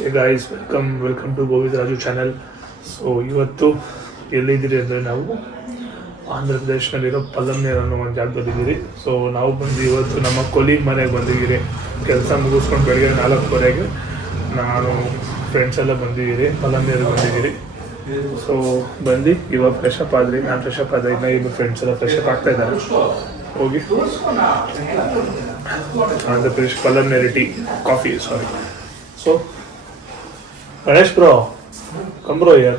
Hey guys, welcome to Govind Raju channel. So ಇವತ್ತು ಎಲ್ಲಿದ್ದೀರಿ ಅಂದರೆ ನಾವು ಆಂಧ್ರ ಪ್ರದೇಶದಲ್ಲಿರೋ ಪಲ್ಲಮ್ನೇರ್ ಅನ್ನೋ ಒಂದು ಜಾಗದಲ್ಲಿದ್ದೀರಿ. ಸೊ ನಾವು ಬಂದು ಇವತ್ತು ನಮ್ಮ ಕೊಲೀಗ್ ಮನೆಗೆ ಬಂದಿದ್ದೀರಿ. ಕೆಲಸ ಮುಗಿಸ್ಕೊಂಡು ಬೆಳಗ್ಗೆ 4:15 ನಾನು ಫ್ರೆಂಡ್ಸ್ ಎಲ್ಲ ಬಂದಿದ್ದೀರಿ, ಪಲ್ಲಮ್ನೇರಿಗೆ ಬಂದಿದ್ದೀರಿ. ಸೊ ಬಂದು ಇವಾಗ ಫ್ರೆಶ್ ಅಪ್ ಆದ್ರಿ, ನಾನು ಫ್ರೆಶ್ ಅಪ್ ಆದ್ರೆ ಇನ್ನು ಇಬ್ಬರು ಫ್ರೆಂಡ್ಸ್ ಎಲ್ಲ ಫ್ರೆಶ್ ಅಪ್ ಆಗ್ತಾ ಇದ್ದಾರೆ. ಹೋಗಿ Andhra Pradesh Palamaner tea coffee sorry. So Ganesh bro, come bro here.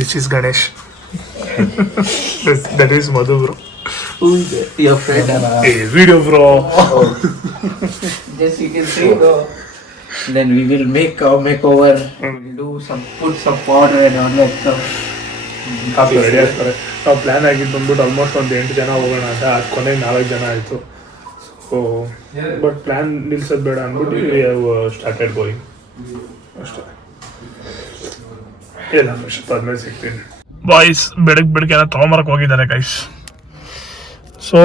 This is Ganesh. That is Madhu bro. Who is your friend? Hey, video bro. Just you can say bro. Then we will make our makeover. Do some put some powder and all that stuff. Coffee ready ಆಗ್ತಾರೆ. ನಾವು plan ಆಗಿದ್ದು ಬಂದ್ಬಿಟ್ಟು almost ಒಂದು 8 ಜನ ಹೋಗೋಣ ಅಂತ, ಅದು ಕೊನೆಗೆ 4 ಜನ ಆಯಿತು. ಸೊ ಬಟ್ ಪ್ಲ್ಯಾನ್ ನಿಲ್ಸೋದು ಬೇಡ ಅಂದ್ಬಿಟ್ಟು ವಿ ಹ್ಯಾವ್ ಸ್ಟಾರ್ಟೆಡ್ ಗೋಯಿಂಗ್ ಅಷ್ಟೇ. ಎಲ್ಲ ಫ್ರೆಶ್ ಅಪ್ ಆದ್ಮೇಲೆ ಸಿಗ್ತೀನಿ. ಬಾಯ್ಸ್ ಬೆಳಗ್ಗೆ ಎಲ್ಲ ತೊಗೊಂಬರಕ್ಕೆ ಹೋಗಿದ್ದಾರೆ ಗೈಸ್. ಸೊ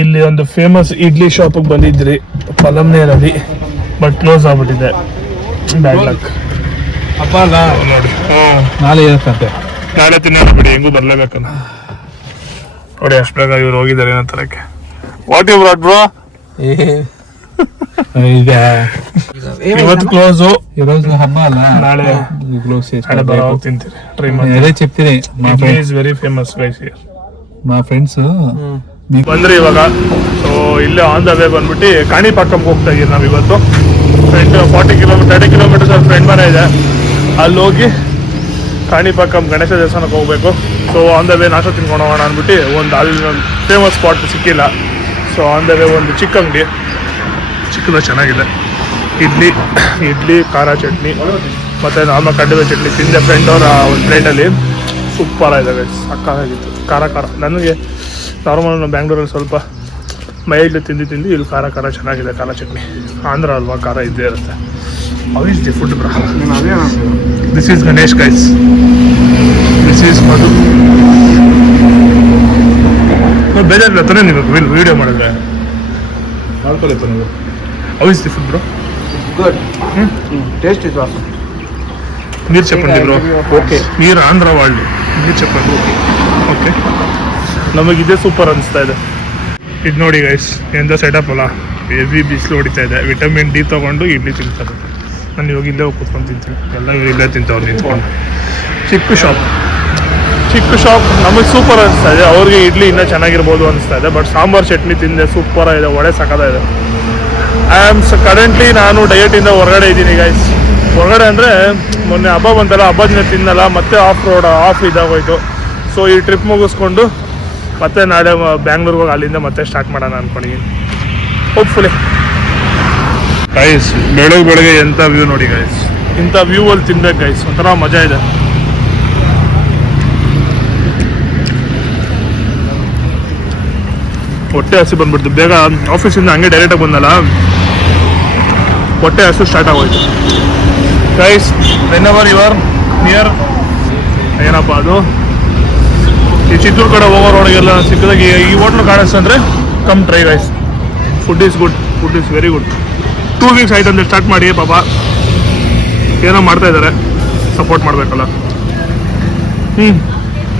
ಇಲ್ಲಿ ಒಂದು ಫೇಮಸ್ ಇಡ್ಲಿ ಶಾಪಿಗೆ ಬಂದಿದ್ರಿ ಪಲ್ಲಮ್ನೇರಲ್ಲಿ, ಬಟ್ ಕ್ಲೋಸ್ ಆಗ್ಬಿಟ್ಟಿದೆ. Bad luck. ಹಬ್ಬ ಅಲ್ಲ ನೋಡಿ, ನಾಳೆ ಇರುತ್ತಂತೆ. ನಾಳೆ ತಿನ್ನೋಣ ಬಿಡಿ, ಹೆಂಗೂ ಬರ್ಲೇಬೇಕಲ್ಲ ನೋಡಿ. ಅಷ್ಟು ಬೇಗ ಇವ್ರು ಹೋಗಿದ್ದಾರೆ ಏನೋ ತರಕ್ಕೆ. What you brought bro? ಈಗ ಇವತ್ತು ಕ್ಲೋಸು, ఈరోజు ಹಬ್ಬ ಅಲ್ಲ, ನಾಳೆ ಕ್ಲೋಸ್. ನಾಳೆ ಬರೋ ತಿಂತೀರಿ. ಟ್ರೈ ಮಾಡಿ. ಅದೇ చెప్ತೀನಿ, మా is very famous guys here. మా ఫ్రెండ్స్ ಬಂದ್ರಿ ಇವಾಗ. ಸೊ ಇಲ್ಲೇ ಆನ್ ದ ವೇ ಬಂದ್ಬಿಟ್ಟು ಕಾಣಿಪಾಕಂಗೆ ಹೋಗ್ತಾ ಇದೀವಿ ನಾವು ಇವತ್ತು. ಫ್ರೆಂಡ್ 30 ಕಿಲೋಮೀಟರ್ಸ್ ಅಲ್ಲಿ ಫ್ರೆಂಡ್ ಮನೆ ಇದೆ, ಅಲ್ಲಿ ಹೋಗಿ ಕಾಣಿಪಾಕಂ ಗಣೇಶ ದೇವಸ್ಥಾನಕ್ಕೆ ಹೋಗ್ಬೇಕು. ಸೊ ಆನ್ ದ ವೇ ನಾಷ್ಟ ತಿನ್ಕೊಂಡು ಹೋಗೋಣ ಅಂದ್ಬಿಟ್ಟು ಒಂದು ಅಲ್ಲಿ ಒಂದು ಫೇಮಸ್ ಸ್ಪಾಟ್ ಸಿಕ್ಕಿಲ್ಲ. ಸೊ ಆನ್ ದ ವೇ ಒಂದು ಚಿಕ್ಕ ಅಂಗಡಿ, ಚಿಕ್ಕದ ಚೆನ್ನಾಗಿದೆ. ಇಡ್ಲಿ ಖಾರ ಚಟ್ನಿ ಮತ್ತು ನಾರ್ಮಲ್ ಕಡ್ಡಿವೆ ಚಟ್ನಿ ತಿಂದೆ ಫ್ರೆಂಡ್ ಅವರ ಒಂದು ಪ್ಲೇಟಲ್ಲಿ. ಸೂಪರ್ ಆಗಿದೆ, ಸಕ್ಕತ್ತಾಗಿತ್ತು. ಖಾರ ನನಗೆ ನಾರ್ಮಲ್ ಬ್ಯಾಂಗ್ಳೂರಲ್ಲಿ ಸ್ವಲ್ಪ ಮೈಲ್ಡ್ ತಿಂದು ಇಲ್ಲಿ ಖಾರ ಚೆನ್ನಾಗಿದೆ. ಖಾರ ಚಟ್ನಿ ಆಂಧ್ರ ಅಲ್ವಾ, ಖಾರ ಇದ್ದೇ ಇರುತ್ತೆ. How is the food bro? This is Ganesh guys, this is Madhu. ಬೇಜಾರಿಲ್ಲ ತಾನೇ ನಿಮಗೆ ವಿಡಿಯೋ ಮಾಡಿದ್ರೆ? ಮಾಡ್ಕೊಳ್ತಾ ನೀವು. How is the food bro? Good. Taste is awesome. ನೀರು ಚಪ್ಪಂಡಿ ಬ್ರೋ. ಓಕೆ, ನೀರು ಆಂಧ್ರ ವಾಳ್ಳಿ ನೀರು ಚಪ್ಪಂಡಿ. ಓಕೆ, ನಮಗಿದೇ ಸೂಪರ್ ಅನಿಸ್ತಾ ಇದೆ. ಇದು ನೋಡಿ ಗೈಸ್, ಎಂಥ ಸೆಟಪ್ ಅಲ್ಲ. ಹೆವಿ ಬಿಸಿಲು ಹೊಡಿತಾ ಇದೆ. ವಿಟಮಿನ್ ಡಿ ತೊಗೊಂಡು ಇಡ್ಲಿ ತಿಂತಾರೆ. ನಾನು ಇವಾಗ ಇಲ್ಲೇ ಹೋಗಿ ಕೂತ್ಕೊಂಡು ತಿಂತೀನಿ. ಎಲ್ಲ ಇವ್ರು ಇಲ್ಲೇ ತಿಂತವ್ರು ನಿಂತ್ಕೊಂಡು. ಚಿಕ್ಕ ಶಾಪ್ ನಮಗೆ ಸೂಪರ್ ಅನಿಸ್ತಾ ಇದೆ. ಅವ್ರಿಗೆ ಇಡ್ಲಿ ಇನ್ನೂ ಚೆನ್ನಾಗಿರ್ಬೋದು ಅನಿಸ್ತಾ ಇದೆ. ಬಟ್ ಸಾಂಬಾರು ಚಟ್ನಿ ತಿಂದೆ, ಸೂಪರ್ ಆಗಿದೆ. ಒಳ್ಳೆ ಸಕ್ಕತ್ತಾಗಿದೆ. ಕರೆಂಟ್ಲಿ ನಾನು ಡಯಟಿಂದ ಹೊರಗಡೆ ಇದ್ದೀನಿ ಗೈಸ್. ಹೊರಗಡೆ ಅಂದರೆ ಮೊನ್ನೆ ಹಬ್ಬ ಬಂತಲ್ಲ, ಹಬ್ಬದ ದಿನ ತಿನ್ನಲ್ಲ, ಮತ್ತೆ ಆಫ್ ಇದಾಗೋಯ್ತು. ಸೊ ಈ ಟ್ರಿಪ್ ಮುಗಿಸ್ಕೊಂಡು ಮತ್ತೆ ನಾಳೆ ಬ್ಯಾಂಗ್ಳೂರ್ಗೆ ಹೋಗಿ ಅಲ್ಲಿಂದ ಮತ್ತೆ ಸ್ಟಾರ್ಟ್ ಮಾಡೋಣ ಅಂದ್ಕೊಂಡಿದ್ದೀನಿ, ಹೋಪ್ಫುಲಿ. ಗೈಸ್ ಬೆಳಗ್ಗೆ ಎಂಥ ವ್ಯೂ ನೋಡಿ ಗೈಸ್. ಇಂಥ ವ್ಯೂ ಅಲ್ಲಿ ತಿನ್ಬೇಕು ಗೈಸ್, ಒಂಥರ ಮಜಾ ಇದೆ. ಹೊಟ್ಟೆ ಹಸಿ ಬಂದ್ಬಿಡ್ತು. ಬೇಗ ಆಫೀಸಿಂದ ಹಂಗೆ ಡೈರೆಕ್ಟಾಗಿ ಬಂದಲ್ಲ, ಹೊಟ್ಟೆ ಹಸು ಸ್ಟಾರ್ಟ್ ಆಗೋಯ್ತು guys. Whenever you are near, ಏನಪ್ಪ ಅದು, ಈ ಚಿತ್ತೂರು ಕಡೆ ಹೋಗೋ ರೋಡಿಗೆಲ್ಲ ಸಿಕ್ಕದಾಗಿ ಈ ಹೋಟ್ಲು ಕಾಣಿಸ್ತಂದ್ರೆ come try guys. Food is good, food is very good. 2 weeks ಆಯ್ತು ಅಂದರೆ ಸ್ಟಾರ್ಟ್ ಮಾಡಿ ಪಾಪ, ಏನೋ ಮಾಡ್ತಾ ಇದ್ದಾರೆ, ಸಪೋರ್ಟ್ ಮಾಡಬೇಕಲ್ಲ.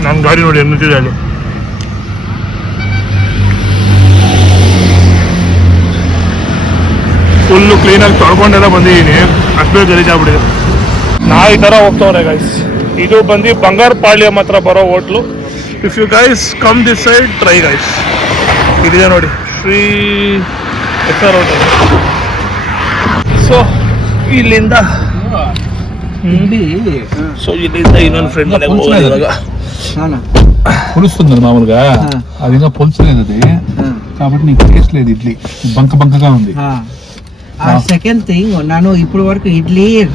ನನ್ನ ಗಾಡಿ ನೋಡಿ ಅನ್ನಿಸಿದೆ ಅಲ್ಲಿ. ಫುಲ್ಲು ಕ್ಲೀನಾಗಿ ತೊಳ್ಕೊಂಡೆಲ್ಲ ಬಂದಿದ್ದೀನಿ, ಅಷ್ಟೇ ಗಲೀಜಾಗ್ಬಿಟ್ಟಿದೆ. ಈ ಥರ ಹೋಗ್ತವ್ರೆ ಗೈಸ್. ಇದು ಬಂದು ಬಂಗಾರಪಾಳ್ಯಂ ಹತ್ರ ಬರೋ hotel. If you guys come this side try guys. ಇದಿದೆ ನೋಡಿ, ಶ್ರೀ ಎಸ್ಆರ್ ಹೋಟೆಲ್. ಸೊ ಇಲ್ಲಿಂದ ಇನ್ನೊಂದು ಫ್ರೆಂಡ್ ಮನೆಗೆ ಹೋಗೋದು ಇವಾಗ. పులుస్తుంది మామూలుగా, అది ఇంకా పులుసులేదు అది, కాబట్టి నీకు టేస్ట్ లేదు. ఇడ్లీ బంకగా ఉంది. సెకండ్ థింగ్, ನಾನು ఇప్పుడు వరకు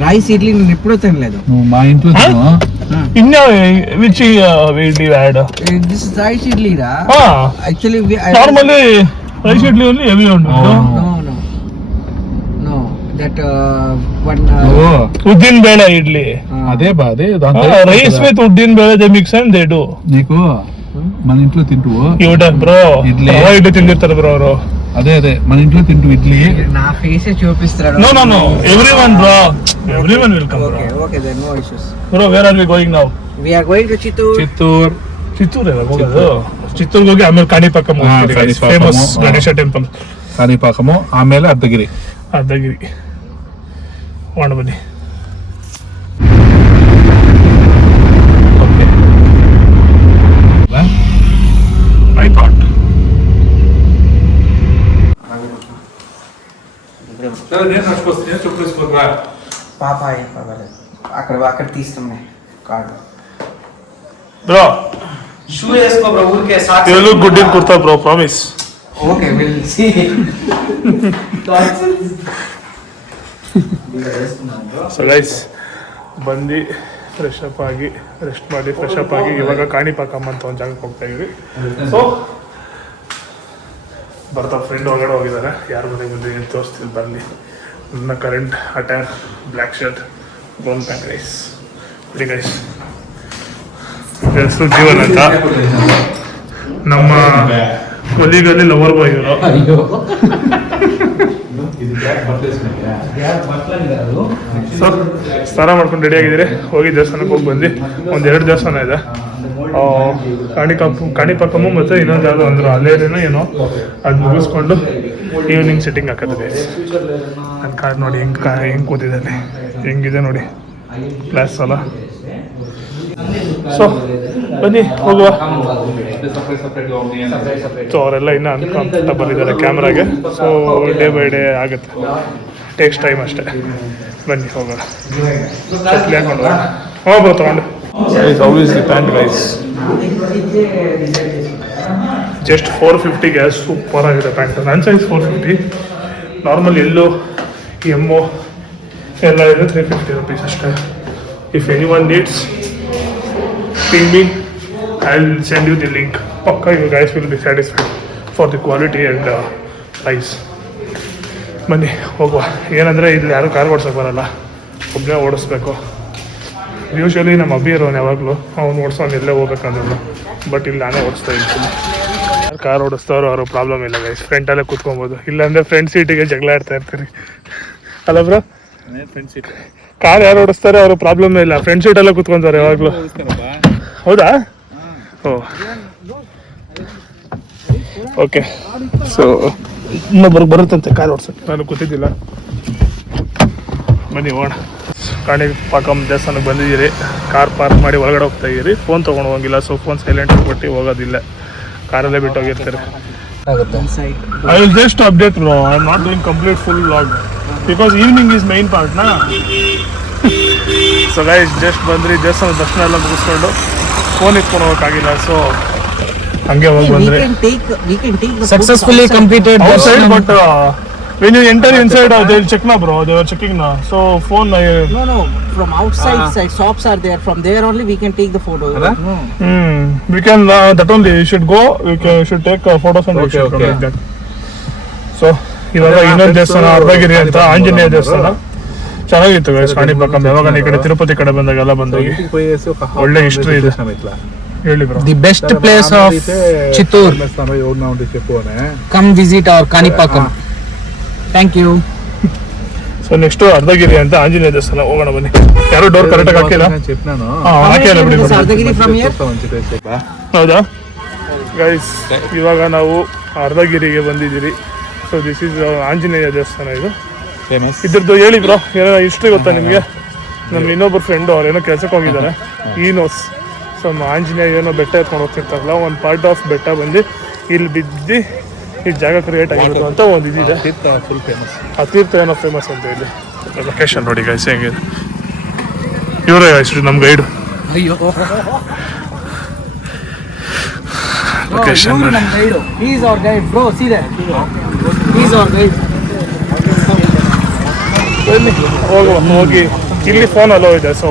రైస్ ఇడ్లీ నేను ఎప్పుడూ తినలేదు. నువ్వు మా ఇంట్లో తిను. ಇನ್ನ which idli add? This is rice idli ರಾ. Actually normally rice idli only heavy ಉಂಟು. ನೋ ದಟ್ ಒನ್ ಉದ್ದಿನ ಬೇಳೆ ಇಡ್ಲಿ. అదే ರೈಸ್ ವಿತ್ ಉದ್ದಿನ ಬೇಳೆ they mix and they do. నీకు మన ఇంట్లో తింటూ ಬ್ರೋ ಇಡ್ಲಿ ತಿಂದಿರ್ತಾರೆ ಬ್ರೋ ಅವರು. అదే మన ఇంట్లో తింటూ ఇడ్లీ. నా ఫేస్ చూపిస్తాడు. No. Everyone, bro. Everyone will come, bro. Okay, then no issues. Bro, where are we going now? We are going to Chittoor. Chittoor ಎಲ್ಲ ಹೋಗೋದು. ಚಿತ್ತೂರ್ಗೆ ಹೋಗಿ ಆಮೇಲೆ ಕಾಣಿಪಾಕಂ ಹೋಗ್ತೀವಿ guys. Famous Ganesha temple. Kanipakam ಆಮೇಲೆ ಅರ್ಧಗಿರಿ. ಹೋಗೋಣ ಬನ್ನಿ. I thought. పాప అక్కడ తీస్తాం కార్డు. Bro, షూ వేసుకో బ్రో, ఊరికే socks. you look good in kurta, bro. Promise. Okay, we'll see. So guys, ಬಂದು ಫ್ರೆಶ್ ಅಪ್ ಆಗಿ ರೆಸ್ಟ್ ಮಾಡಿ ಫ್ರೆಶ್ ಅಪ್ ಆಗಿ ಇವಾಗ ಕಾಣಿಪಾಕಂ ಅಂತ ಒಂದು ಜಾಗಕ್ಕೆ ಹೋಗ್ತಾ ಇದ್ವಿ. ಸೊ ಬರ್ತಾ ಫ್ರೆಂಡ್ ಒಳಗಡೆ ಹೋಗಿದ್ದಾರೆ. ಯಾರ ಮನೆಗೆ ಬಂದು ಏನು ತೋರಿಸ್ತೀವಿ ಬರಲಿ. ನನ್ನ current attire, black shirt, brown pant guys. ಬಿಡಿ ಗೈಸ್, ಹೆಸರು ಜೀವನ್ ಅಂತ, ನಮ್ಮ ಕೊಲಿಗಲ್ಲಿ ಲವರ್ ಬಾಯ್ ಇವರು. ಸೊ ಸ್ನಾನ ಮಾಡ್ಕೊಂಡು ರೆಡಿ ಆಗಿದ್ದೀರಿ. ಹೋಗಿ ದೇವಸ್ಥಾನಕ್ಕೆ ಹೋಗಿ ಬಂದು ಒಂದೆರಡು ದೇವಸ್ಥಾನ ಇದೆ, ಕಾಣಿಪಾಕಮ್ಮು ಮತ್ತು ಇನ್ನೊಂದು ಯಾವುದೋ ಅಂದರು ಅಲ್ಲೇನೇನೋ ಏನೋ, ಅದು ಮುಗಿಸ್ಕೊಂಡು ಈವ್ನಿಂಗ್ ಸೆಟ್ಟಿಂಗ್ ಹಾಕತ್ತಿದೆ. ನನ್ನ ಕಾರ್ ನೋಡಿ ಹೆಂಗೆ ಕೂತಿದ್ದಾನೆ, ಹೆಂಗಿದೆ ನೋಡಿ ಕ್ಲಾಸ್ ಅಲ್ಲ. ಸೊ ಬನ್ನಿ ಹೋಗುವ. ಸೊ ಅವರೆಲ್ಲ ಇನ್ನೂ ಅನ್ಕಂಫರ್ಟಬಲ್ ಇದ್ದಾರೆ ಕ್ಯಾಮ್ರಾಗೆ. ಸೊ ಡೇ ಬೈ ಡೇ ಆಗುತ್ತೆ, ಟೇಕ್ಸ್ ಟೈಮ್ ಅಷ್ಟೇ. ಬನ್ನಿ ಹೋಗೋಣ. ಚಪ್ಪಲಿ ಹಾಕೊಂಡು ಬರೋ ತಗೊಂಡು ಆಬ್ವಿಯಸ್ಲಿ ಪ್ಯಾಂಟ್ ಗೈಸ್ ಜಸ್ಟ್ 450ಗೆ ಸೂಪರ್ ಆಗಿದೆ ಪ್ಯಾಂಟ್. ನನ್ನ ಸೈಜ್ 450, ನಾರ್ಮಲ್ ಎಲ್ಲೋ ಎಮ್ಮೋ ಎಲ್ಲ ಇದೆ 350 rupees ಅಷ್ಟೇ. If any one needs ping me, I'll send you the link. Pakka you guys will be satisfied for the quality and price. ಬನ್ನಿ ಹೋಗುವ. ಏನಂದರೆ ಇಲ್ಲಿ ಯಾರು ಕಾರ್ ಓಡಿಸೋಕೆ ಬರಲ್ಲ, ಒಬ್ಬನೇ ಓಡಿಸ್ಬೇಕು. ಯೂಶ್ವಲಿ ನಮ್ಮ ಅಬ್ಬಿ ಇರೋನು ಯಾವಾಗಲೂ ಅವ್ನು ಓಡಿಸೋನು ಎಲ್ಲೇ ಹೋಗ್ಬೇಕಂದ್ರು, ಬಟ್ ಇಲ್ಲಿ ನಾನೇ ಓಡಿಸ್ತಾ ಇದ್ದೀನಿ. ಕಾರ್ ಓಡಿಸ್ತವ್ರು ಅವರು ಪ್ರಾಬ್ಲಮ್ ಇಲ್ಲ ಗೈಸ್, ಫ್ರಂಟಲ್ಲೇ ಕೂತ್ಕೊಬೋದು. ಇಲ್ಲಾಂದರೆ ಫ್ರಂಟ್ ಸೀಟಿಗೆ ಜಗಳ ಆಡ್ತಾ ಇರ್ತೀರಿ ಅಲ್ಲ ಬ್ರೋ. ಫ್ರೆಂಡ್ ಸೀಟ್ ಕಾರ್ ಯಾರು ಓಡಿಸ್ತಾರೆ ಅವರು ಪ್ರಾಬ್ಲಮ್ ಇಲ್ಲ, ಫ್ರಂಟ್ ಸೀಟಲ್ಲೇ ಕೂತ್ಕೊಂತಾರೆ ಯಾವಾಗಲೂ. ಹೌದಾ? ಓಕೆ. ಸೊ ಇನ್ನೊಬ್ಬರಿಗೆ ಬರುತ್ತಂತೆ ಕಾರ್ ಓಡಿಸೋಕ್ಕೆ, ನಾನು ಕೂತಿದ್ದಿಲ್ಲ. ಬನ್ನಿ ಹೋಗೋಣ. ಕಾಣಿಪಾಕಂ ದೇವಸ್ಥಾನಕ್ಕೆ ಬಂದಿದ್ದೀರಿ, ಕಾರ್ ಪಾರ್ಕ್ ಮಾಡಿ ಒಳಗಡೆ ಹೋಗ್ತಾ ಇದ್ದೀರಿ. ಫೋನ್ ತೊಗೊಂಡು ಹೋಗಿಲ್ಲ, ಸೊ ಫೋನ್ ಸೈಲೆಂಟ್ ಕೊಟ್ಟು ಹೋಗೋದಿಲ್ಲ, ಕಾರಲ್ಲೇ ಬಿಟ್ಟು ಹೋಗಿರ್ತಾರೆ. I will just update bro, I am not doing complete full vlog because evening is mine part ನಾ. ಸೊ ಗೈಸ್ ಜಸ್ಟ್ ಬಂದ್ರಿ, ದೇವಸ್ಥಾನ ದರ್ಶನ ಎಲ್ಲ ಮುಗಿಸ್ಕೊಂಡು ಫೋನ್ ಇಟ್ಕೊಂಡು ಹೋಗೋಕ್ಕಾಗಿಲ್ಲ, ಸೊ ಹಂಗೆ ಹೋಗಿ ಬಂದ್ರಿ. Successfully completed outside, but when you enter inside they will check na bro, they were checking na, so phone No, from outside side shops are there, from there only we can take the photo. we can that only you should go, should take photos and Okay. like that. So ಇವಾಗ ಇನ್ನೊಂದು ದೇವಸ್ಥಾನ ಅರ್ಧಗಿರಿ ಅಂತ ಆಂಜನೇಯ ದೇವಸ್ಥಾನ ಚೆನ್ನಾಗಿತ್ತು guys. ಕಾಣಿಪಾಕಂ ಯಾವಾಗ ಈ ಕಡೆ ತಿರುಪತಿ ಕಡೆ ಬಂದಾಗೆಲ್ಲ ಬಂದೋಗಿ ಒಳ್ಳೆ ಹಿಸ್ಟ್ರಿ ಇದೆ. ಹೇಳಿ bro. The best place of Chittoor. Come visit our Kanipakam. Thank you. So next Ardhagiri ಅಂತ ಆಂಜನೇಯ ದೇವಸ್ಥಾನ ಹೋಗೋಣ ಬನ್ನಿ. ಯಾರು ಡೋರ್ ಕರೆಕ್ಟಾಗಿ ಹಾಕಿಲ್ಲ? ಹಾಕಿಲ್ಲ ಬಿಡಿ. Ardhagiri from here. ಹೌದಾ ಗೈಸ್, ಇವಾಗ ನಾವು ಅರ್ಧಗಿರಿಗೆ ಬಂದಿದ್ದೀರಿ. ಸೊ ದಿಸ್ ಈಸ್ ಆಂಜನೇಯ ದೇವಸ್ಥಾನ. ಇದು ಫೇಮಸ್. ಇದ್ರದ್ದು ಹೇಳಿ ಬ್ರೋ, ಏನೋ ಹಿಸ್ಟ್ರಿ ಗೊತ್ತಾ ನಿಮಗೆ? ನಮ್ಮ ಇನ್ನೊಬ್ಬರು ಫ್ರೆಂಡು ಅವ್ರು ಏನೋ ಕೆಲಸಕ್ಕೆ ಹೋಗಿದ್ದಾರೆ, ಈ ನೋಸ್. ಸೊ ಆಂಜನೇಯ ಏನೋ ಬೆಟ್ಟ ಎತ್ಕೊಂಡು ಹೋಗ್ತಿರ್ತಾರಲ್ಲ, ಒಂದು ಪಾರ್ಟ್ ಆಫ್ ಬೆಟ್ಟ ಬಂದು ಇಲ್ಲಿ ಬಿದ್ದು ಈ ಜಾಗ ಕ್ರಿಯೇಟ್ ಆಗಿರೋದು ಅಂತ ಒಂದು ಇದಿದೆ. Full famous. ಆ ತೀರ್ಥ ಏನೋ ಫೇಮಸ್ ಅಂತ ಇಲ್ಲಿ. ಲೊಕೇಶನ್ ನೋಡಿ ಗೈಸ್ ಹೆಂಗಿದೆ. ಇವರೇ ಗೈಸ್ ನಮ್ಮ ಗೈಡು. ಲೊಕೇಶನ್ ನೋಡಿ. He is our guide, bro. See that? He is our guide. ಹೋಗುವ, ಹೋಗಿ ಇಲ್ಲಿ ಫೋನ್ ಅಲೋ ಇದೆ. So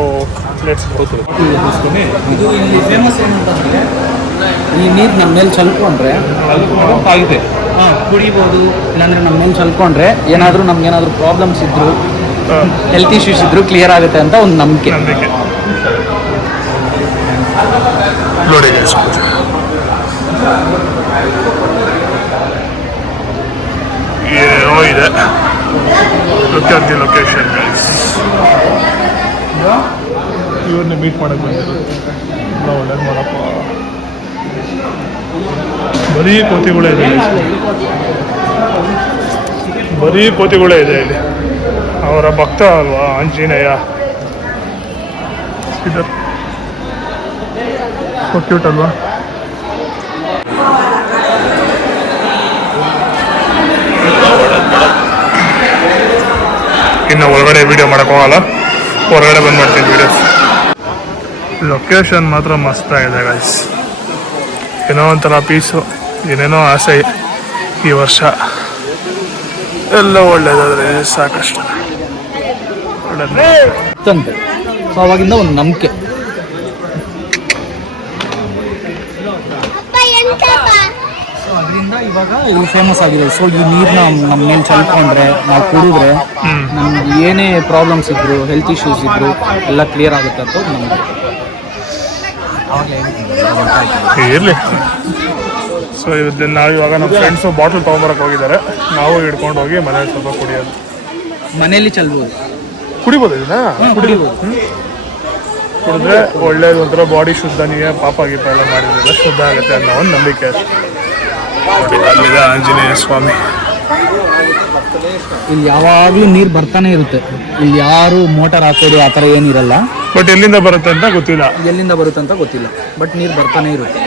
let's go. ಇದು ಇಲ್ಲಿ ಫೇಮಸ್ ಏನಂತಂದ್ರೆ, ಈ ನೀರು ನಮ್ಮ ಮೇಲೆ ಚಲ್ಕೊಂಡ್ರೆ ಆಗಿದೆ, ಕುಡಿಬೋದು. ಇಲ್ಲಾಂದ್ರೆ ನಮ್ಮ ಮೇಲೆ ಚಲ್ಕೊಂಡ್ರೆ ಏನಾದರೂ ನಮ್ಗೇನಾದರೂ ಪ್ರಾಬ್ಲಮ್ಸ್ ಇದ್ರು, ಹೆಲ್ತ್ ಇಶ್ಯೂಸ್ ಇದ್ರು ಕ್ಲಿಯರ್ ಆಗುತ್ತೆ ಅಂತ ಒಂದು ನಂಬಿಕೆ. ನೋಡಿ ಗೈಸ್, ಸ್ನೋ ಇದೆ. Look at the location guys. ಇವ್ರನ್ನ ಮೀಟ್ ಮಾಡಕ್ಕೆ ಬಂದಿರೋದು. ಎಲ್ಲ ಒಳ್ಳೇದು ಮಾಡಪ್ಪ. ಬರೀ ಕೋತಿಗಳೇ ಇದೆ, ಬರೀ ಕೋತಿಗಳೇ ಇದೆ ಇಲ್ಲಿ. ಅವರ ಭಕ್ತ ಅಲ್ವಾ ಆಂಜನೇಯ. ಇದು ಕ್ಯೂಟ್ ಅಲ್ವಾ? ಇನ್ನು ಒಳಗಡೆ ವಿಡಿಯೋ ಮಾಡೋಕ್ಕೋಗಲ್ಲ, ಹೊರಗಡೆ ಬಂದು ಮಾಡ್ತೀನಿ ವಿಡಿಯೋಸ್. ಲೊಕೇಶನ್ ಮಾತ್ರ ಮಸ್ತಾಗಿದೆ ಗೈಸ್. ಏನೋ ಒಂಥರ ಪೀಸು, ಏನೇನೋ ಆಸೆ ಈ ವರ್ಷ. ಎಲ್ಲ ಒಳ್ಳೇದಾದ್ರೆ ಸಾಕಷ್ಟು ತಂತೆ. ಸೊ ಅವಾಗಿಂದ ಒಂದು ನಂಬಿಕೆ. ಅದರಿಂದ ಇವಾಗ ಇದು ಫೇಮಸ್ ಆಗಿದೆ. ಸೊ ಈ ನೀರನ್ನ ನಮ್ಮ ಮೇಲೆ ಚಲ್ಕೊಂಡ್ರೆ, ನಾವು ಕುಡಿದ್ರೆ ನಮ್ಗೆ ಏನೇ ಪ್ರಾಬ್ಲಮ್ಸ್ ಇದ್ರು, ಹೆಲ್ತ್ ಇಶ್ಯೂಸ್ ಇದ್ರು ಎಲ್ಲ ಕ್ಲಿಯರ್ ಆಗುತ್ತೆ ಅಂತ ನಮಗೆ ಇರಲಿ. ಸೊ ಇವತ್ತು ನಾವಿವಾಗ ನಮ್ಮ ಫ್ರೆಂಡ್ಸು ಬಾಟ್ಲ್ ತೊಗೊಂಬರಕ್ಕೆ ಹೋಗಿದ್ದಾರೆ. ನಾವು ಹಿಡ್ಕೊಂಡು ಹೋಗಿ ಮನೇಲಿ ಸ್ವಲ್ಪ ಕುಡಿಯೋದು. ಮನೇಲಿ ಚಲ್ಬೋದು, ಕುಡಿಬೋದು ಇದನ್ನ. ಕುಡಿಬೋದು. ಕುಡಿದ್ರೆ ಒಳ್ಳೇದು, ಒಂಥರ ಬಾಡಿ ಶುದ್ಧ. ನೀವೇ ಪಾಪ ಗೀಪ ಎಲ್ಲ ಮಾಡಿದ್ರೆಲ್ಲ ಶುದ್ಧ ಆಗುತ್ತೆ ಅನ್ನೋ ಒಂದು ನಂಬಿಕೆ ಅಷ್ಟೇ. ಅಲ್ಲಿದೆ ಆಂಜನೇಯ ಸ್ವಾಮಿ. ಇಲ್ಲಿ ಯಾವಾಗಲೂ ನೀರು ಬರ್ತಾನೆ ಇರುತ್ತೆ. ಇಲ್ಲಿ ಯಾರು ಮೋಟಾರ್ ಹಾಕೋದು ಆ ಥರ ಏನಿರಲ್ಲ. ಬಟ್ ಎಲ್ಲಿಂದ ಬರುತ್ತೆ ಅಂತ ಗೊತ್ತಿಲ್ಲ. ಎಲ್ಲಿಂದ ಬರುತ್ತೆ ಅಂತ ಗೊತ್ತಿಲ್ಲ, ಬಟ್ ನೀರು ಬರ್ತಾನೆ ಇರುತ್ತೆ.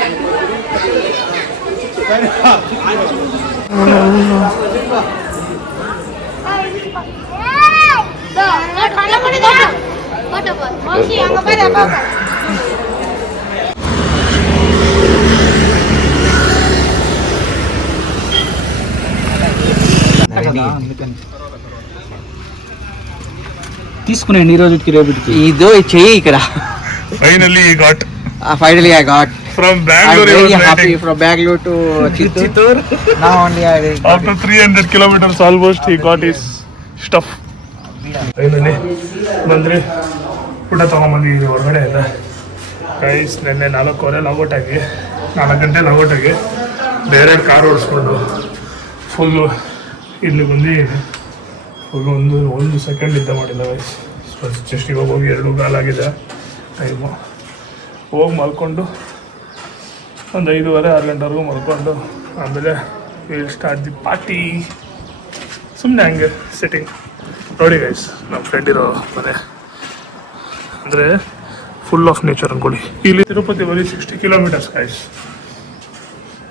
తీసుకునేయండి ఈ రోజుకి రేపటికి. ఇదో చెయ్యి ఇక్కడ. Finally he got. Finally I got. From Bangalore. I'm very happy. From Bangalore to Chittoor. Now only I. After 300 kilometers almost he got his stuff. Finally ಬಂದ್ರಿ, ಊಟ ತೊಗೊಂಬಂದಿದ್ದೀವಿ ಹೊರಗಡೆ ಎಲ್ಲ ಗೈಸ್. ನಿನ್ನೆ 4:15 ಲಾಗೌಟಾಗಿ 4 ಗಂಟೆ ಲಾಗೌಟಾಗಿ ಬೇರೆ ಕಾರ್ ಓಡಿಸ್ಕೊಂಡು ಫುಲ್ಲು ಇಲ್ಲಿ ಬಂದಿದ್ದೀನಿ. ಫುಲ್ ಒಂದು ಸೆಕೆಂಡ್ ಇದ್ದ ಮಾಡಿಲ್ಲ ಗೈಸ್. ಜಸ್ಟ್ ಇವಾಗ ಹೋಗಿ 2 ಕಾಲಾಗಿದೆ ಟೈಮು. ಹೋಗಿ ಮಲ್ಕೊಂಡು ಒಂದು 5:30-6 ಗಂಟೆವರೆಗೂ ಮಲ್ಕೊಂಡು ಆಮೇಲೆ ವಿಲ್ ಸ್ಟಾರ್ಟ್ ದಿ ಪಾರ್ಟಿ. ಸುಮ್ಮನೆ ಹಂಗೆ ಸಿಟ್ಟಿಂಗ್. ನೋಡಿ ಗೈಸ್, ನಮ್ಮ ಫ್ರೆಂಡ್ ಇರೋ ಮನೆ ಅಂದರೆ ಫುಲ್ ಆಫ್ ನೇಚರ್ ಅಂದ್ಕೊಳ್ಳಿ. ಇಲ್ಲಿ ತಿರುಪತಿ ಬರೀ 60 ಕಿಲೋಮೀಟರ್ಸ್ ಗೈಸ್.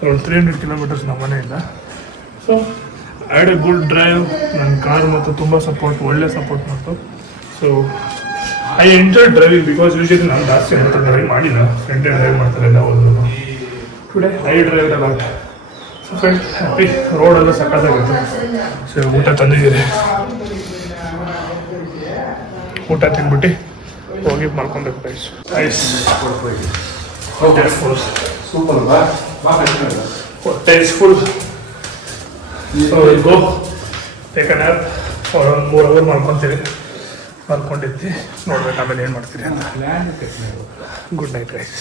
ಒಂದು 300 ಕಿಲೋಮೀಟರ್ಸ್ ನಮ್ಮ ಮನೆಯಿಂದ. So I had A good drive. ನನ್ನ ಕಾರ್ ಮತ್ತು ತುಂಬ ಸಪೋರ್ಟ್, ಒಳ್ಳೆ ಸಪೋರ್ಟ್ ಮಾಡ್ತು. So I enjoy driving because usually ನಾನು ಜಾಸ್ತಿ ಅಂತ ಡ್ರೈವ್ ಮಾಡಿಲ್ಲ. ಫ್ರೆಂಡೇ ಡ್ರೈವ್ ಮಾಡ್ತಾರೆ ಎಲ್ಲ ಹೋದ್ರು. Today I drive a lot. So friend happy. ರೋಡೆಲ್ಲ ಸಕ್ಕತ್ತಾಗುತ್ತೆ. ಸೊ ಊಟ ತಂದಿದ್ದೀರಿ, ಊಟ ತಿಂದ್ಬಿಟ್ಟು ಹೋಗಿ ಮಲ್ಕೊಬೇಕು ಗೈಸ್. ಐಸ್ ಹೊಟ್ಟೆ ಫುಲ್, ಹೊಟ್ಟೆ is full. So go take a nap for ಒಂದು 3 ಅವರ್ ಮಾಡ್ಕೊತೀರಿ. ಮಲ್ಕೊಂಡಿದ್ವಿ, ನೋಡ್ಬೇಕು ಆಮೇಲೆ ಏನು ಮಾಡ್ತೀರಿ ಅಂತ. Good night guys.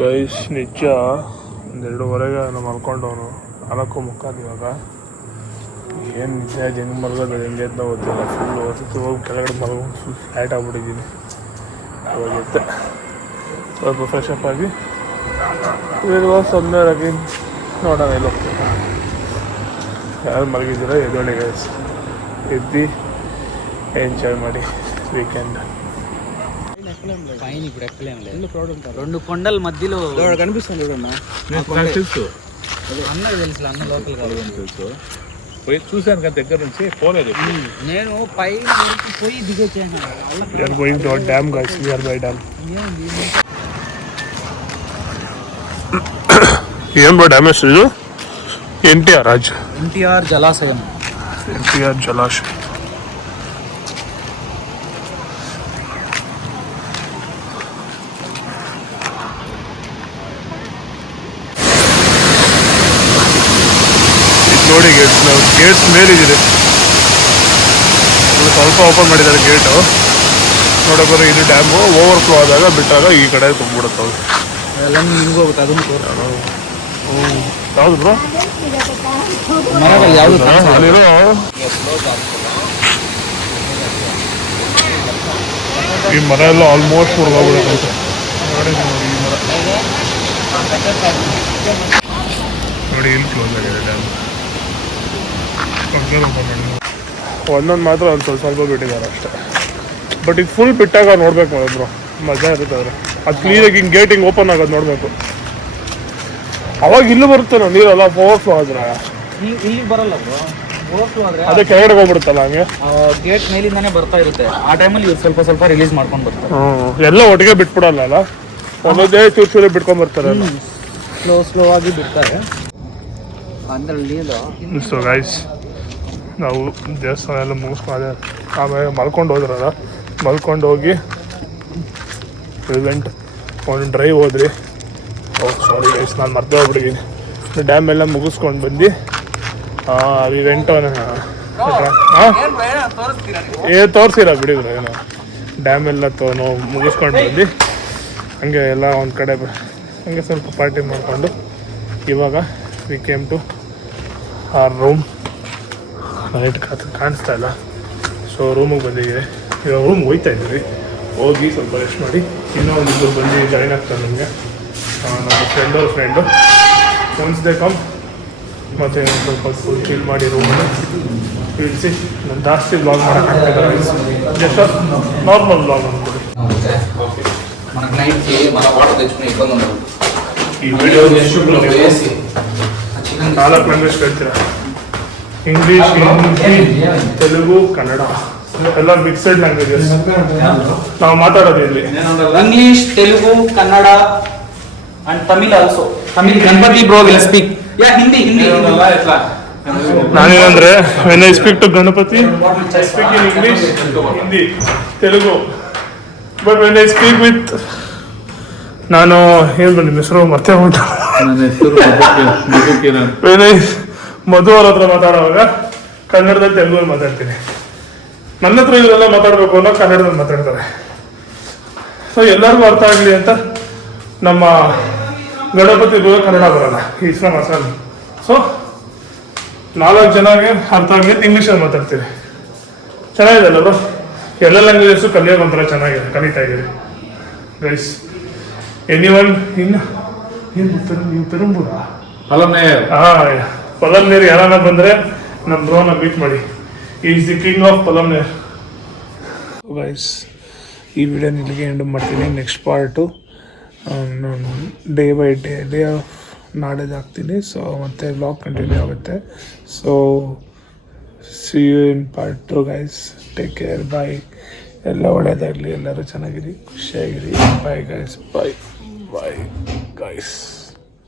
ಗೈಸ್ ನಿಜ 2:30 ನಾವು ಮಲ್ಕೊಂಡವನು. 4:45 ಇವಾಗ. ಏನು ನಿಜ ಹೆಂಗೆ ಮಲ್ಗೋದು, ಹೆಂಗೆ ಅಂತ ಗೊತ್ತಿಲ್ಲ. ಫುಲ್ ಹೊತ್ತು ಹೋಗಿ ಕೆಳಗಡೆ ಮಲ್ಕೊಂಡು ಫುಲ್ ಫ್ಲ್ಯಾಟ್ ಆಗ್ಬಿಟ್ಟಿದ್ದೀನಿ. ಇವಾಗ ಎತ್ತೆ ಸ್ವಲ್ಪ ಫ್ರೆಶ್ ಅಪ್ ಆಗಿ ಇರುವ ಸಂದರ್ಭ ನೋಡೋಣ ಎಲ್ಲ ಹೋಗ್ತೀನಿ. ಯಾರು ಮಲಗಿದ್ದೀರ ಎದ್ದೊಳ್ಳಿ ಗೈಸ್, ಎದ್ದು ఎంజాయ్ ಮಾಡಿ వీకెండ్. పైన ఇప్పుడు ఎక్కలేము. 2 కొండల మధ్యలో కనిపిస్తుంది చూడన్నా. తెలుసు అన్నకు తెలుసు, అన్న లోకల్ కాదు తెలుసు. పోయి చూశాను కానీ దగ్గర నుంచి పోలేదు. నేను పైన పోయి దిగొచ్చాను. We are going to a dam guys, nearby dam. ఏం బ్రో డ్యామ్ ఇది? ఎన్టీఆర్ జలాశయం. ఎన్టీఆర్ జలాశయం. ನೋಡಿ ಗೇಟ್ಸ್ ಮೇಲಿದೆ. ಸ್ವಲ್ಪ ಓಪನ್ ಮಾಡಿದ್ದಾರೆ ಗೇಟು. ನೋಡೋಕೆ ಇದು ಡ್ಯಾಮು ಓವರ್ಫ್ಲೋ ಆದಾಗ ಬಿಟ್ಟಾಗ ಈ ಕಡೆ ತುಂಬಿಡುತ್ತೆ ಅದು. ಅದೆಲ್ಲ ಹಿಂಗೆ ಹೋಗುತ್ತೆ ಅದನ್ನು ತೋರಿಸೋಣ. ಯಾವುದು ಬ್ರೋ ಮರಗಳು ಯಾವುದು ಅಲ್ಲಿರೋ ಈ ಮರ ಎಲ್ಲ ಆಲ್ಮೋಸ್ಟ್ ಹುಡುಗೋಗ್ಬಿಡುತ್ತೆ ನೋಡಿ ಈ ಮರ ನೋಡಿ ಇಲ್ಲಿ ಕ್ಲೋಸ್ ಆಗಿದೆ ಡ್ಯಾಮ್. ಒಂದೊಂದು ಮಾತ್ರ ಒಂದು ಸ್ವಲ್ಪ ಬಿಟ್ಟಿದ್ದಾರೆ ಅಷ್ಟೇ. ಬಟ್ ಈಗ ಫುಲ್ ಬಿಟ್ಟಾಗ ನೋಡ್ಬೇಕು ಬ್ರೋ, ಮಜಾ ಇರುತ್ತೆ ಅವರು. ಅದು ಕ್ಲೀನಾಗಿ ಹಿಂಗೆ ಗೇಟ್ ಹಿಂಗೆ ಓಪನ್ ಆಗೋದು ನೋಡಬೇಕು. ಅವಾಗ ಇಲ್ಲೂ ಬರುತ್ತೆ ನಾವು ನೀರೆಲ್ಲ ಓವರ್ಫ್ಲೋ ಆದ್ರೆ. ಇಲ್ಲಿ ಬರಲ್ಲ ಬ್ರೋ, ಓವರ್ಫ್ಲೋ ಆದರೆ ಅದೇ ಕೆಳಗಡೆ ಹೋಗ್ಬಿಡುತ್ತಲ್ಲ ಹಂಗೆ. ಗೇಟ್ ಮೇಲಿಂದಾನೇ ಬರ್ತಾ ಇರುತ್ತೆ. ಆ ಟೈಮಲ್ಲಿ ಇವ್ರು ಸ್ವಲ್ಪ ಸ್ವಲ್ಪ ರಿಲೀಸ್ ಮಾಡ್ಕೊಂಡು ಬರ್ತಾರೆ. ಎಲ್ಲ ಒಟ್ಟಿಗೆ ಬಿಟ್ಬಿಡಲ್ಲ ಅಲ್ಲ, ಒಂದೊಂದೇ ಚೂರು ಚೂರು ಬಿಟ್ಕೊಂಡ್ ಬರ್ತಾರೆ. ಸ್ಲೋ ಆಗಿ ಬಿಡ್ತಾರೆ. ಅದರಲ್ಲಿ ಸೊ ಗೈಸ್, ನಾವು ದೇವಸ್ಥಾನ ಎಲ್ಲ ಮುಗಿಸ್ಕೊಂಡು ಆಮೇಲೆ ಮಲ್ಕೊಂಡು ಹೋದ್ರಲ್ಲ, ಮಲ್ಕೊಂಡು ಹೋಗಿ ಇವೆಂಟ್ ಒಂದು ಡ್ರೈವ್ ಹೋದ್ರಿ. ಸಾರಿ ಗೈಸ್, ನಾನು ಮರ್ತು ಹೋಗ್ಬಿಟ್ಟಿದ್ದೀನಿ. ಡ್ಯಾಮ್ ಎಲ್ಲ ಮುಗಿಸ್ಕೊಂಡು ಬಂದು ಇವೆಂಟ್ ತೋರಿಸಿಲ್ಲ ಬಿಡಿದ್ರು ಏನೋ. ಡ್ಯಾಮ್ ಎಲ್ಲ ಮುಗಿಸ್ಕೊಂಡು ಬಂದು ಹಂಗೆ ಎಲ್ಲ ಒಂದು ಕಡೆ ಹಂಗೆ ಸ್ವಲ್ಪ ಪಾರ್ಟಿ ಮಾಡಿಕೊಂಡು ಇವಾಗ we came to our room. Night ಕಾಣಿಸ್ತಾ ಇಲ್ಲ, ಸೊ ರೂಮಿಗೆ ಬಂದಿದ್ದೀವಿ. ಇವಾಗ ರೂಮ್ಗೆ ಹೋಗ್ತಾ ಇದ್ದೀವಿ. ಹೋಗಿ ಸ್ವಲ್ಪ ರೆಸ್ಟ್ ಮಾಡಿ ಇನ್ನೊಂದು ಬಂದು ಜಾಯ್ನ್ ಆಗ್ತಾರೆ ನಮಗೆ ನಮ್ಮ ಫ್ರೆಂಡು. ಒನ್ಸ್ ದೇ ಕಮ್ ಮತ್ತು ಸ್ವಲ್ಪ ಫುಲ್ ಫೀಲ್ ಮಾಡಿ ರೂಮನ್ನು ಇಳಿಸಿ. ನಾನು ಜಾಸ್ತಿ ಬ್ಲಾಗ್ ಮಾಡೋಕ್ಕಾಗ್ತಿದ್ದಾರೆ, ಜಸ್ಟ್ ನಾರ್ಮಲ್ ಬ್ಲಾಗ್ ಅಂದ್ಕೊಡಿ. ಈ ವಿಡಿಯೋ 4 ಲ್ಯಾಂಗ್ವೇಜ್ ಕಲ್ತೀರ: ಇಂಗ್ಲೀಷ್, ಹಿಂದಿ, ತೆಲುಗು, ಕನ್ನಡ ಎಲ್ಲ ಮಿಕ್ಸೆಡ್ ಲ್ಯಾಂಗ್ವೇಜಸ್ ನಾವು ಮಾತಾಡೋದು ಇಲ್ಲಿ. English, Telugu, Kannada and Tamil also. Tamil Ganapathi bro will speak. Hindi ನಾನೇನಂದ್ರೆ when I speak to Ganapathi I speak in English, Hindi, Telugu. But when I speak with ನಾನು ಏನು ಬಂದು ಹೆಸರು ಮತ್ತೆ ಉಂಟು. ನನ್ನ ಹೆಸರು ವೆನ್ ಐ ಮಧು ಅವ್ರ ಹತ್ರ ಮಾತಾಡುವಾಗ ಕನ್ನಡದಲ್ಲಿ ತೆಲುಗಲ್ಲಿ ಮಾತಾಡ್ತೀನಿ. ನನ್ನ ಹತ್ರ ಇವರೆಲ್ಲ ಮಾತಾಡಬೇಕು ಅನ್ನೋ ಕನ್ನಡದಲ್ಲಿ ಮಾತಾಡ್ತಾರೆ. ಸೊ ಎಲ್ಲರಿಗೂ ಅರ್ಥ ಆಗಲಿ ಅಂತ ನಮ್ಮ ಗಣಪತಿ ಕನ್ನಡ ಬರಲ್ಲ, ಇಸ್ಲಾಂ ಅಸಲ್. ಸೊ 4 ಜನಗೆ ಅರ್ಥ ಆಗಲಿ ಇಂಗ್ಲೀಷಲ್ಲಿ ಮಾತಾಡ್ತೀವಿ. ಚೆನ್ನಾಗಿದೆ ಅಲ್ಲ ಬ್ರೋ, ಎಲ್ಲ ಲ್ಯಾಂಗ್ವೇಜಸ್ಸು ಕಲಿಯೋಕೆ ಒಂಥರ ಚೆನ್ನಾಗಿದೆ, ಕಲಿತಾ ಇದ್ದೀರಿ ಗೈಸ್. ಎನಿವನ್ ಇನ್ನು ನೀವು ಪೆರಂಬೂರ ಪಲಂನೇರ್ ಯಾರನ್ನ ಬಂದರೆ ನಮ್ಮ ಬ್ರೋನ ಮೀಟ್ ಮಾಡಿ. Is the king of Palamaner. Guys, ಈ ವಿಡಿಯೋನ ಇಲ್ಲಿಗೆ ಎಂಡ್ ಮಾಡ್ತೀನಿ. Next part day by day of ನಾಳೆದು ಹಾಕ್ತೀನಿ. ಸೊ ಮತ್ತೆ ವ್ಲಾಗ್ ಕಂಟಿನ್ಯೂ ಆಗುತ್ತೆ. So see you in part 2 guys. Take care, bye. ಎಲ್ಲ ಒಳ್ಳೆಯದಾಗಲಿ, ಎಲ್ಲರೂ ಚೆನ್ನಾಗಿರಿ, ಖುಷಿಯಾಗಿರಿ. ಬಾಯ್ ಗೈಸ್, ಬಾಯ್ ಬಾಯ್ ಗೈಸ್.